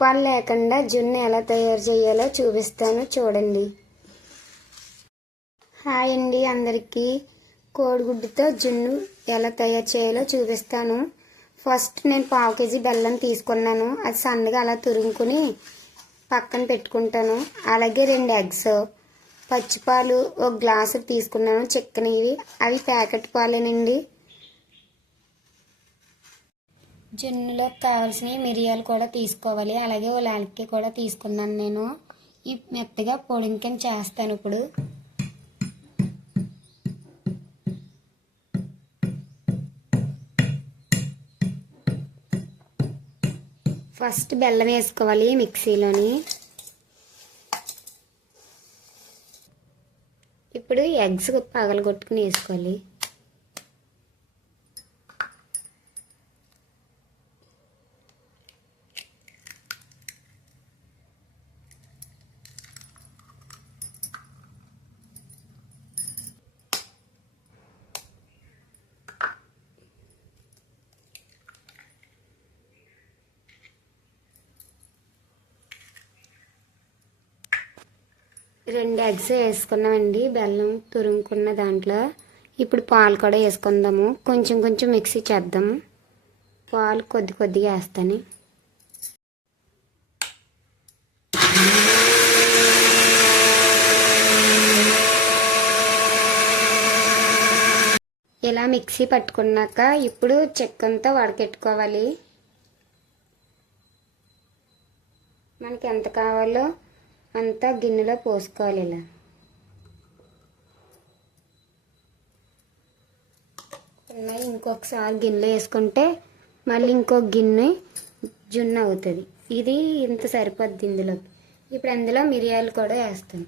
పాలు లేకుండా జున్ను ఎలా తయారు చేయాలో చూపిస్తాను చూడండి. హాయ్ అండి అందరికీ. కోడిగుడ్డుతో జున్ను ఎలా తయారు చేయాలో చూపిస్తాను. ఫస్ట్ నేను 1/2 కేజీ బెల్లం తీసుకున్నాను. అది సన్నగా అలా తురుముకుని పక్కన పెట్టుకుంటాను. అలాగే 2 ఎగ్స్, పచ్చిపాలు 1 గ్లాసు తీసుకున్నాను చిక్కనివి. అవి ప్యాకెట్ పాలేనండి. జున్నులో కావాల్సిన మిరియాలు కూడా తీసుకోవాలి. అలాగే ఓ యాలక్కి కూడా తీసుకున్నాను నేను. ఈ మెత్తగా పొడికిని చేస్తాను ఇప్పుడు. ఫస్ట్ బెల్లం వేసుకోవాలి మిక్సీలోని. ఇప్పుడు ఎగ్స్ పగలగొట్టుకుని వేసుకోవాలి. రెండు ఎగ్స్ వేసుకున్నామండి బెల్లం తురుముకున్న దాంట్లో. ఇప్పుడు పాలు కూడా వేసుకుందాము. కొంచెం కొంచెం మిక్సీ చేద్దాము. పాలు కొద్ది కొద్దిగా వేస్తాను. ఇలా మిక్సీ పట్టుకున్నాక ఇప్పుడు చెక్కంతా వడకెట్టుకోవాలి. మనకి ఎంత కావాలో అంతా గిన్నెలో పోసుకోవాలి. ఇలా ఇంకొకసారి గిన్నెలో వేసుకుంటే మళ్ళీ ఇంకొక గిన్నె జున్ను అవుతుంది. ఇది ఇంత సరిపోద్ది ఇందులో. ఇప్పుడు అందులో మిరియాలు కూడా వేస్తాను.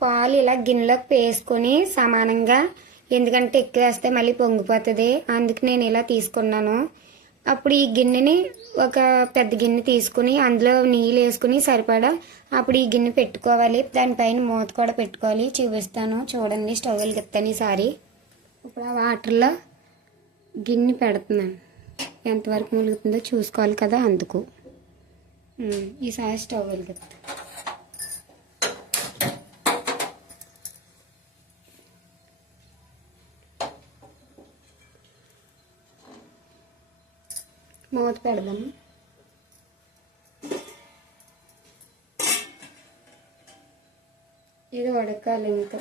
పాలు ఇలా గిన్నెలోకి వేసుకొని సమానంగా, ఎందుకంటే ఎక్కువ వేస్తే మళ్ళీ పొంగిపోతుంది, అందుకు నేను ఇలా తీసుకున్నాను. అప్పుడు ఈ గిన్నెని ఒక పెద్ద గిన్నె తీసుకుని అందులో నీళ్ళు వేసుకుని సరిపడా అప్పుడు ఈ గిన్నె పెట్టుకోవాలి. దానిపైన మూత కూడా పెట్టుకోవాలి. చూపిస్తాను చూడండి. స్టవ్ వెలిగిస్తాను ఈసారి. ఇప్పుడు ఆ వాటర్లో గిన్నె పెడుతున్నాను. ఎంతవరకు ములుగుతుందో చూసుకోవాలి కదా, అందుకు ఈసారి స్టవ్ వెలిగిస్తాను. మూత పెడదాము. ఇది ఉడకాలి. ఇంకా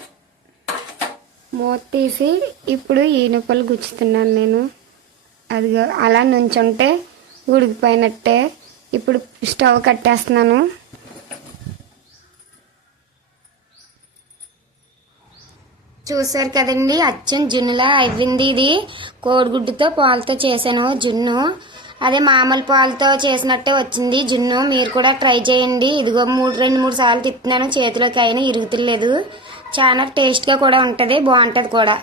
మూత తీసి ఇప్పుడు ఈనుపలు గుచ్చుతున్నాను నేను. అది అలా నుంచుంటే ఉడికిపోయినట్టే. ఇప్పుడు స్టవ్ కట్టేస్తున్నాను. చూసారు కదండి, అచ్చం జున్నులా అయింది. ఇది కోడిగుడ్డుతో పాలతో చేశాను జున్ను. అదే మామూలు పాలతో చేసినట్టే వచ్చింది జున్ను. మీరు కూడా ట్రై చేయండి. ఇదిగో 2-3 సార్లు తిప్పుతున్నాను, చేతిలోకి అయినా ఇరుగుతులేదు. చాలా టేస్ట్గా కూడా ఉంటుంది, బాగుంటుంది కూడా.